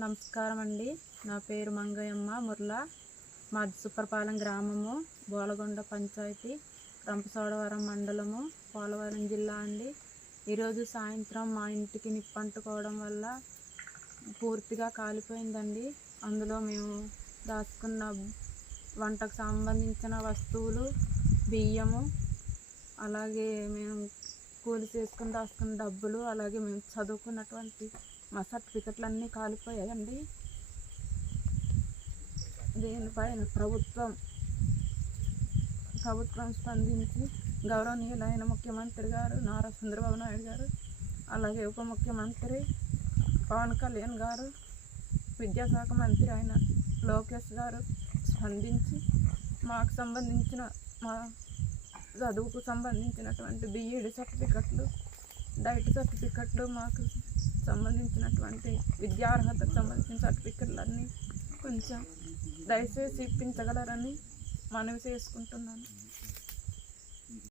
నమస్కారం అండి. నా పేరు మంగయ్యమ్మ ముర్లా. మాది సుప్పరపాలెం గ్రామము, బోలగొండ పంచాయతీ, రంపచోడవరం మండలము, పోలవరం జిల్లా అండి. ఈరోజు సాయంత్రం మా ఇంటికి నిప్పంటుకోవడం వల్ల పూర్తిగా కాలిపోయిందండి. అందులో మేము దాచుకున్న వంటకు సంబంధించిన వస్తువులు, బియ్యము, అలాగే మేము కూలి చేసుకుని దాచుకున్న డబ్బులు, అలాగే మేము చదువుకున్నటువంటి మా సర్టిఫికెట్లు అన్నీ కాలిపోయాయండి. దీనిపైన ప్రభుత్వం స్పందించి గౌరవనీయులైన ముఖ్యమంత్రి గారు నారా చంద్రబాబు నాయుడు గారు, అలాగే ఉప ముఖ్యమంత్రి పవన్ కళ్యాణ్ గారు, విద్యాశాఖ మంత్రి అయిన లోకేష్ గారు స్పందించి మాకు సంబంధించిన మా చదువుకు సంబంధించినటువంటి బీఈడి సర్టిఫికెట్లు, డైట్ సర్టిఫికెట్లు, మాకు సంబంధించినటువంటి విద్యార్హతకు సంబంధించిన సర్టిఫికెట్లన్నీ కొంచెం దయచేసి ఇప్పించగలరని మనవి చేసుకుంటున్నాను.